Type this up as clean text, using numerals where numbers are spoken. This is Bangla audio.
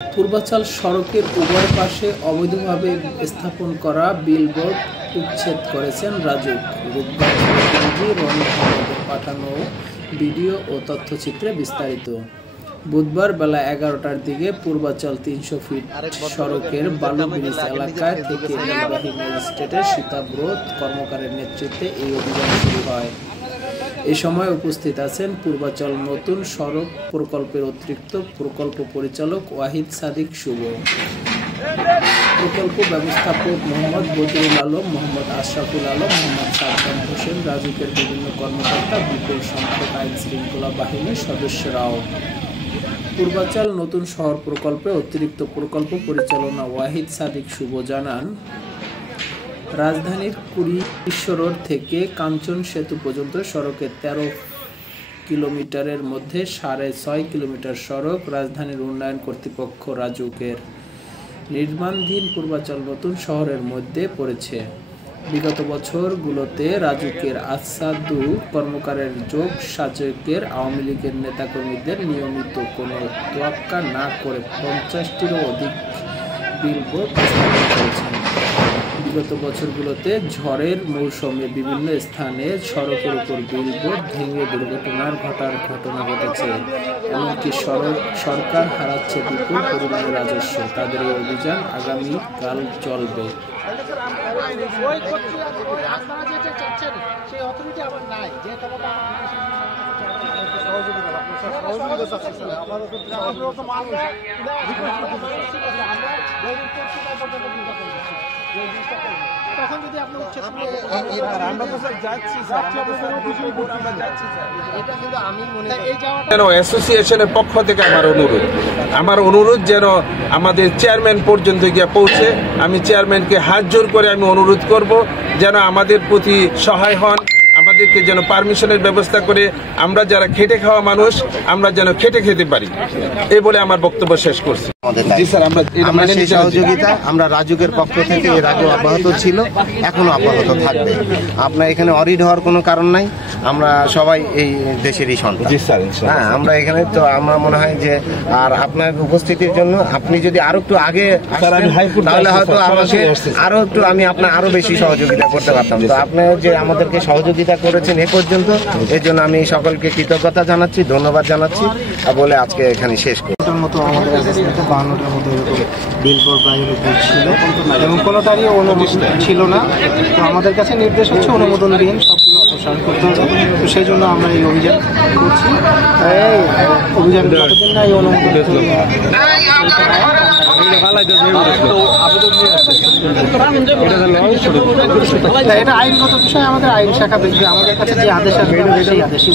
পূর্বাচল সড়কের উভয় পাশে অবৈধভাবে স্থাপন করা বিলবোর্ড উচ্ছেদ করেছেন রাজুক। রোববার প্রতিনিধি রনি আহমেদের পাঠানো ভিডিও ও তথ্যচিত্রে বিস্তারিত। বুধবার বেলা 11টার দিকে পূর্বাচল ৩০০ ফিট সড়কের বালু ব্রিজ এলাকায় থেকে নির্বাহী ম্যাজিস্ট্রেটের সীতাব্রত কর্মকারের নেতৃত্বে এই অভিযান শুরু হয়। এ সময় উপস্থিত আছেন পূর্বাচল নতুন সড়ক প্রকল্পের অতিরিক্ত প্রকল্প পরিচালক ওয়াহিদ সাদিক শুভ, প্রকল্প ব্যবস্থাপক মোহাম্মদ বদরুল আলম, মোহাম্মদ আশরাফুল আলম, মোহাম্মদ সাদ্দাম হোসেন, রাজুকের বিভিন্ন কর্মকর্তা, বিপুল সংখ্যক আইন শৃঙ্খলা বাহিনীর সদস্যরাও। পূর্বাচল নতুন শহর প্রকল্পে অতিরিক্ত প্রকল্প পরিচালনা ওয়াহিদ সাদিক শুভ জানান, রাজধানীর কুড়িশ্বর রোড থেকে কাঞ্চন সেতু পর্যন্ত সড়কের ১৩ কিলোমিটারের মধ্যে ৬.৫ কিলোমিটার সড়ক রাজধানীর উন্নয়ন কর্তৃপক্ষ রাজুকের নির্মাণাধীন পূর্বাচল নতুন শহরের মধ্যে পড়েছে। বিগত বছরগুলোতে রাজুকের আসাদু কর্মকারের যোগ সাজকের আওয়ামী লীগের নেতাকর্মীদের নিয়মিত কোনো তোয়াক্কা না করে ৫০টিরও অধিক বিলবোর্ড স্থাপন করেছেন। বিগত বছরগুলোতে ঝড়ের মৌসুমে বিভিন্ন স্থানে সড়কের উপর বিলবোর্ড ভেঙে দুর্ঘটনার ঘটনা ঘটেছে। এমনকি সরকার হারাচ্ছে বিপুল পরিমাণে রাজস্ব। তাদের এই অভিযান আগামীকাল চলবে। অ্যাসোসিয়েশনের পক্ষ থেকে আমার অনুরোধ যেন আমাদের চেয়ারম্যান পর্যন্ত গিয়ে পৌঁছে। আমি চেয়ারম্যানকে হাত জোর করে আমি অনুরোধ করব যেন আমাদের প্রতি সহায় হন, আমাদেরকে যেন পারমিশনের ব্যবস্থা করে আমরা যারা খেটে খাওয়া মানুষ আমরা যেন খেটে খেতে পারি, এই বলে আমার বক্তব্য শেষ করছি। আমরা সেই সহযোগিতা আমরা রাজুকের পক্ষ থেকে এর আগে অব্যাহত ছিল, এখনো অব্যাহত থাকবে। আপনার এখানে অরিড হওয়ার কোনো কারণ নাই, আমরা সবাই এই দেশেরই সন্তান। হ্যাঁ, আমরা এখানে তো আমরা মনে হয় যে আর আপনার উপস্থিতির জন্য আপনি যদি আরো একটু আগে তাহলে হয়তো আমাকে আমি আপনার আরো বেশি সহযোগিতা করতে পারতাম। তো আপনার যে আমাদেরকে সহযোগিতা করেছেন এ পর্যন্ত, এর জন্য আমি সকলকে কৃতজ্ঞতা জানাচ্ছি, ধন্যবাদ জানাচ্ছি বলে আজকে এখানে শেষ করি। মতো আমাদের ৫২টার মতো এরকম বিলবোর্ড বাইরের উপর ছিল এবং কোনোটারই অনুমোদন ছিল না। তো আমাদের কাছে নির্দেশ হচ্ছে অনুমোদনবিহীন সবগুলো অপসারণ করতে হবে। তো সেই জন্য আমরা এই অভিযান করছি। এই অভিযান যতদিন না এই অনুমোদন এটা আইনগত বিষয়, আমাদের আইন শাখা দেখবে। আমাদের কাছে যে আদেশ আসবে সেই আদেশই